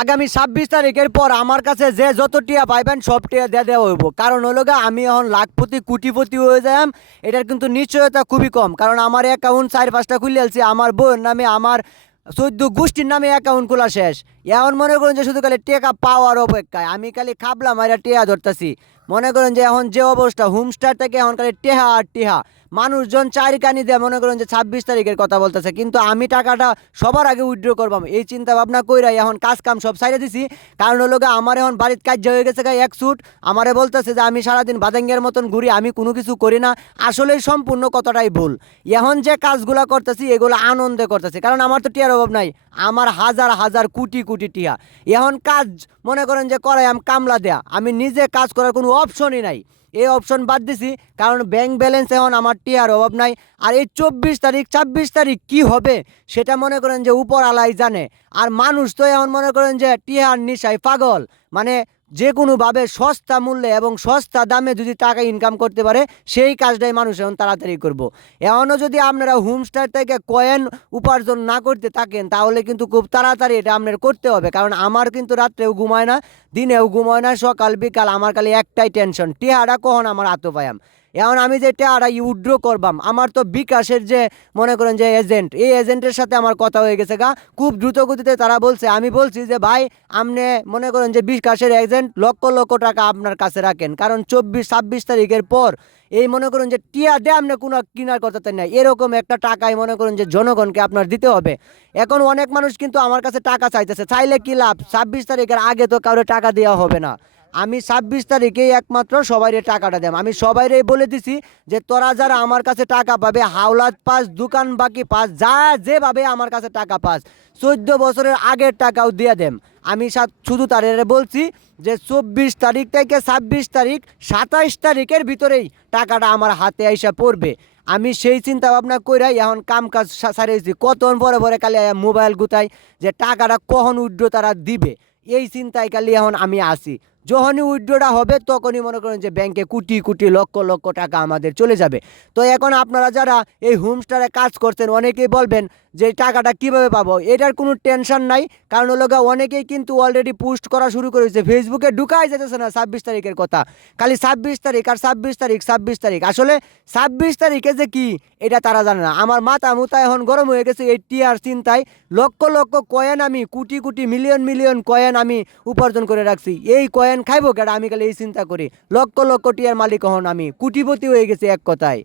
আগামী ছাব্বিশ তারিখের পর আমার কাছে যে যত টিয়া পাইবেন সব টিয়া দিয়ে দেওয়া হইব। কারণ হলো গা আমি এখন লাখপতি, কোটিপতি হয়ে যাম এটার কিন্তু নিশ্চয়তা খুবই কম। কারণ আমার অ্যাকাউন্ট চার পাঁচটা খুলে আলছি আমার বউয়ের নামে, আমার চোদ্দ গোষ্ঠীর নামে অ্যাকাউন্ট খোলা শেষ। এখন মনে করেন যে শুধু খালি টেকা পাওয়ার অপেক্ষায়, আমি খালি খাবলাম আর টেয়া ধরতেছি। মনে করেন যে এখন যে অবস্থা, হোমস্টার থেকে এখন খালি টেহা আর টেহা। মানুষজন চারি কানি দিয়ে মনে করেন যে ছাব্বিশ তারিখের কথা বলতেছে, কিন্তু আমি টাকাটা সবার আগে উইথড্র করবাম এই চিন্তা ভাবনা কইরাই এখন কাজ কাম সব সাইডে দিছি। কারণ হলো আমার এখন বাড়ির কাজ হয়ে গেছে এক সুট আমারে বলতেছে যে আমি সারাদিন বাদাঙ্গের মতন ঘুরি, আমি কোনো কিছু করি না। আসলেই সম্পূর্ণ কতটাই ভুল। এখন যে কাজগুলো করতেছি, এগুলো আনন্দে করতেছি। কারণ আমার তো টিয়ার অভাব নাই। আমার হাজার হাজার কোটি কোটি টিয়া। এখন কাজ মনে করেন যে করাই, আমি কামলা দেয়া। আমি নিজে কাজ করার কোনো অপশনই নাই। এই অপশন বাদ দিছি কারণ ব্যাংক ব্যালেন্স এখন আমার টিয়ার অভাব নাই। আর এই চব্বিশ তারিখ, ছাব্বিশ তারিখ কি হবে সেটা মনে করেন যে উপর আলাই জানে। আর মানুষ তো এখন মনে করেন যে টিয়ার নিশায় পাগল। মানে যে কোনোভাবে সস্তা মূল্যে এবং সস্তা দামে যদি টাকা ইনকাম করতে পারে, সেই কাজটাই মানুষ এখন তাড়াতাড়ি করব। এখনও যদি আপনারা হোমস্টার থেকে কয়েন উপার্জন না করতে থাকেন, তাহলে কিন্তু খুব তাড়াতাড়ি এটা আপনার করতে হবে। কারণ আমার কিন্তু রাত্রেও ঘুমায় না, দিনেও ঘুমায় না, সকাল বিকাল আমার খালি একটাই টেনশন টিহাটা কখন আমার আতো পায়াম এখন আমি যে টেহারা উইথড্র করবাম, আমার তো বিকাশের যে, মনে করেন যে এজেন্ট এই এজেন্টের সাথে আমার কথা হয়ে গেছে গা। খুব দ্রুত গতিতে তারা বলছে, আমি বলছি যে, ভাই, আপনি মনে করেন যে বিকাশের এজেন্ট লক্ষ লক্ষ টাকা আপনার কাছে রাখেন, কারণ চব্বিশ, ছাব্বিশ তারিখের পর এই মনে করুন যে টিয়া ডে আপনি কোনো কেনার কথা তাই না এরকম একটা টাকাই মনে করুন যে জনগণকে আপনার দিতে হবে। এখন অনেক মানুষ কিন্তু আমার কাছে টাকা চাইতেছে, চাইলে কি লাভ? ছাব্বিশ তারিখের আগে তো কারও টাকা দেওয়া হবে না। আমি ছাব্বিশ তারিখেই একমাত্র সবাইরে টাকাটা দেব। আমি সবাইরে বলে দিছি যে তোরা যারা আমার কাছে টাকা পাবে, হাওলাত পাস, দোকান বাকি পাস, যা যেভাবে আমার কাছে টাকা পাস, চোদ্দ বছরের আগের টাকাও দিয়ে দেম। আমি শুধু তাদের বলছি যে চব্বিশ তারিখ থেকে ছাব্বিশ তারিখ, সাতাইশ তারিখের ভিতরেই টাকাটা আমার হাতে আইসা পড়বে। আমি সেই চিন্তা ভাবনা কইরাই এখন কাম কাজ সারিয়েছি। কতক্ষণ পরে পরে আয়া মোবাইল গুতাই যে টাকাটা কখন উইড্রো তারা দিবে? এই চিন্তায় খালি এখন আমি আসি যখনই উইড্রোটা হবে, তখনই মনে করেন যে ব্যাংকে কোটি কোটি লক্ষ লক্ষ টাকা আমাদের চলে যাবে। তো এখন আপনারা যারা এই হোমস্টারে কাজ করছেন, অনেকেই বলবেন যে টাকাটা কীভাবে পাবো? এটার কোনো টেনশন নাই। কারণ হলো অনেকেই কিন্তু অলরেডি পোস্ট করা শুরু করেছে ফেসবুকে ঢুকাই যেতেছে না ছাব্বিশ তারিখের কথা। খালি ছাব্বিশ তারিখ আর ছাব্বিশ তারিখ ছাব্বিশ তারিখ। আসলে ছাব্বিশ তারিখে যে কি, এটা তারা জানে না। আমার মাথা মুতা এখন গরম হয়ে গেছে এই টিয়ার চিন্তায়। লক্ষ লক্ষ কয়েন আমি, crore crore million million coin আমি উপার্জন করে রাখছি। এই কয়েন খাইবো কেডা? আমি খালি এই চিন্তা করি। লক্ষ লক্ষ টিয়ার মালিক হন আমি। কুটিপতি হয়ে গেছি এক কথায়।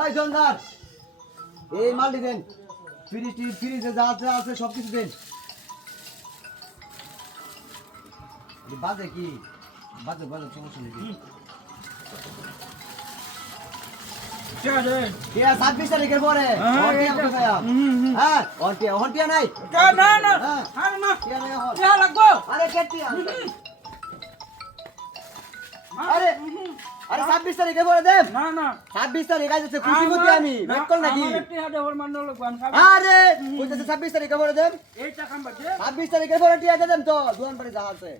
এই জনদার এই মালটি দেন। ফ্রিজ ফ্রিজে যা যা আছে সব কিছু দেন বাজে কি? বাজে বাজে সমস্যা নেই। ছাব্বিশ তারিখের পরে। হুম, হুম। হ্যাঁ হন্টিয়া হন্টিয়া নাই না না হ্যাঁ। আরে না টিয়া নাই এখন। টিয়া লাগবো। আরে কে টিয়া? আরে আরে ছাব্বিশ তারিখে না না। আমি। নাকি? টিয়া। আরে বাজে টিয়া দেন তো দুয়ান বাড়ি যা আছে।